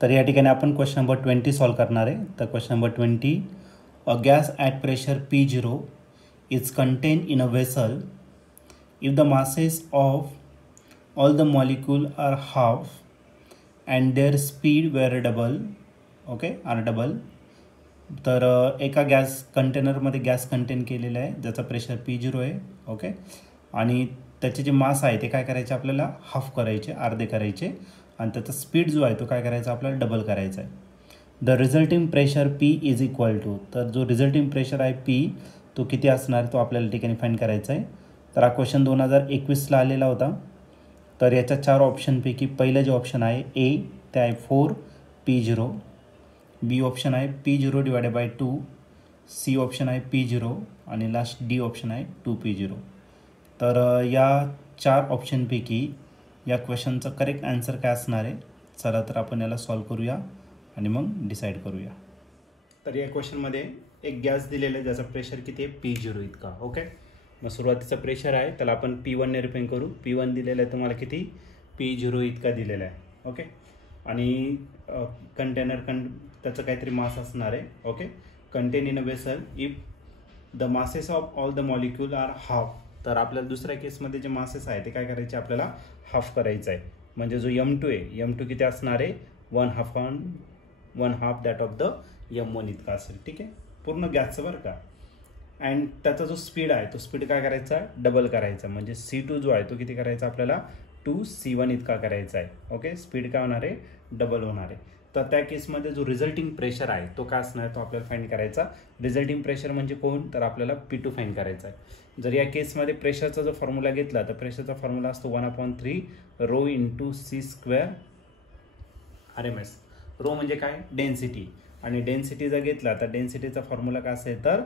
तर या ठिकाणी आपण क्वेश्चन नंबर 20 सॉल्व करणार आहे. तर question number 20, a gas at pressure P0 is contain in a vessel if the masses of all the molecule are half and their speed were double, okay, are double. तर एका gas कंटेनरमध्ये gas content केलेला आहे ज्याचा pressure P0 आहे, okay, आणि त्याचे जे मास आहे ते काय करायचे आपल्याला हाफ करायचे, अर्धे करायचे, आणि त्याचा स्पीड जो आहे तो काय करायचा आपल्याला डबल करायचा आहे. The resulting pressure P is equal to, तर जो रिझल्टिंग प्रेशर आहे P तो किती असणार तो आपल्याला ठिकाणी फाइंड करायचा आहे. तर हा क्वेश्चन 2021ला आलेला होता. तर याच्या 4 ऑप्शनपैकी पहिलं जे ऑप्शन आहे ए ते आहे 4P0, बी ऑप्शन आहे P0 divided by 2, C option आहे P0 आणि लास्ट डी ऑप्शन आहे 2P0. तर या 4 ऑप्शनपैकी या क्वेश्चनचं करेक्ट आन्सर काय असणार आहे. चला तर आपण याला सॉल्व करूया आणि मग डिसाईड करूया. तर या क्वेश्चनमध्ये एक गॅस दिलेला आहे ज्याचा प्रेशर किती आहे P0 इतका, ओके. मग सुरुवातीचं प्रेशर आहे त्याला आपण P1 ने रिप्रेझेंट करू. P1 दिलेलं आहे तुम्हाला किती P0 इतका दिलेला आहे, ओके. आणि कंटेनर त्याचं काहीतरी मास असणार आहे, okay. Contain in a vessel if the masses of all the molecule are half. तर आपल्याला दुसऱ्या केसमध्ये जे मासेस आहे ते काय करायचे आपल्याला हाफ करायचं आहे. म्हणजे जो M2 आहे, M2 किती असणार आहे 1/2 दॅट ऑफ द M1 इतका असेल, ठीक आहे, पूर्ण गॅसचं बरं का. अँड त्याचा जो स्पीड आहे तो स्पीड काय करायचा डबल करायचा. म्हणजे C2 जो आहे तो किती करायचा आपल्याला 2C1 इतका करायचा आहे, ओके. स्पीड काय होणार आहे डबल होणार आहे. तर त्या केसमध्ये जो रिझल्टिंग प्रेशर आहे तो काय असणार तो आपल्याला फाइंड करायचा. रिझल्टिंग प्रेशर म्हणजे कोण, तर आपल्याला P2 फाइंड करायचा आहे. जर या केसमध्ये प्रेशरचा जो फॉर्म्युला घेतला तर प्रेशरचा फॉर्म्युला असतो 1/3 rho into C² RMS. Row म्हणजे काय डेन्सिटी, आणि डेन्सिटी जर घेतला तर डेन्सिटीचा फॉर्म्युला काय असेल तर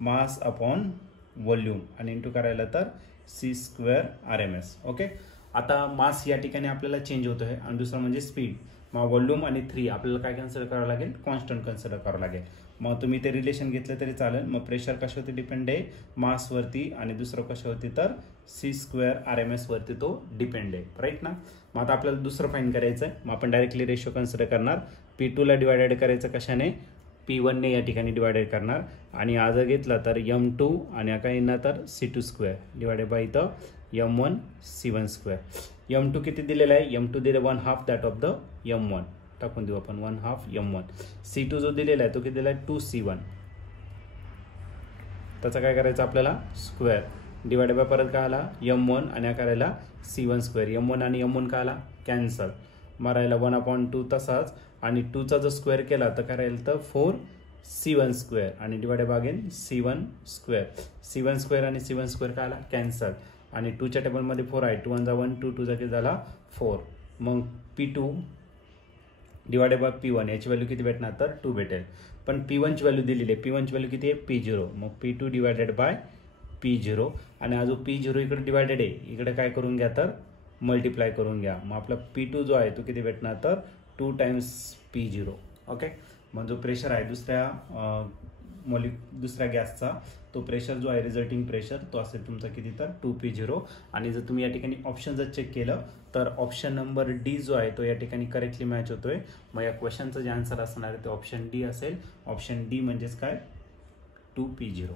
मास अपॉन व्हॉल्यूम आणि इंटू करायला तर C² RMS, ओके. आता मास या ठिकाणी आपल्याला चेंज होतो आहे आणि दुसरं म्हणजे स्पीड. मग व्हॉल्यूम आणि 3 आपल्याला काय कन्सिडर करावं लागेल कॉन्स्टंट कन्सिडर करावं लागेल. मग तुम्ही ते रिलेशन घेतलं तरी चालेल. मग प्रेशर कशावरती डिपेंड आहे मासवरती आणि दुसरं कशावरती तर C² RMS वरती तो डिपेंड आहे, राईट ना. मग आता आपल्याला दुसरं फाइंड करायचं आहे. मग आपण डायरेक्टली रेशो कन्सिडर करणार. P2ला डिवायडेड करायचं कशाने P1 ने या ठिकाणी डिवायडेड करणार. आणि आज घेतला तर M2 आणि काय येणार तर C2² डिवायडेड बाय इथं M1 C1². M2 किती दिलेला आहे M2 दिले 1/2 दॅट ऑफ द M1 टाकून देऊ आपण 1/2 M1. C2 जो दिलेला आहे तो किती दिला आहे 2C1. त्याचा काय करायचं आपल्याला स्क्वेअर डिवायडेड बाय परत काय आला M1 आणि करायला C1². M1 आणि M1 काय आला कॅन्सल, मारायला 1/2 तसाच, आणि 2चा जर स्क्वेअर केला तर काय राहील तर 4C1² आणि divided by again C1². C1² आणि C1² काय आला कॅन्सल, आणि 2च्या टेबलमध्ये 4 आहे, 2 1 जा 1 2 2 जा किती झाला 4. मग P2 डिवायडेड बाय P1 याची व्हॅल्यू किती भेटणार तर 2 भेटेल. पण P1 ची व्हॅल्यू दिलेली आहे, P1 ची व्हॅल्यू किती आहे P0. मग P2 डिवायडेड बाय P0, आणि हा जो P0 इकडे डिवायडेड आहे इकडे काय करून घ्या तर मल्टिप्लाय करून घ्या. मग आपला P2 जो आहे तो किती भेटणार तर 2 टाइम्स P0, ओके. मग जो प्रेशर आहे दुसऱ्या गॅसचा तो प्रेशर जो आहे रिझल्टिंग प्रेशर तो असेल तुमचा किती तर 2P0. आणि जर तुम्ही या ठिकाणी ऑप्शन जर चेक केलं तर ऑप्शन नंबर डी जो आहे तो या ठिकाणी करेक्टली मॅच होतोय. मग या क्वेश्चनचं जे आन्सर असणार आहे ते ऑप्शन डी असेल. ऑप्शन डी म्हणजेच काय 2P0.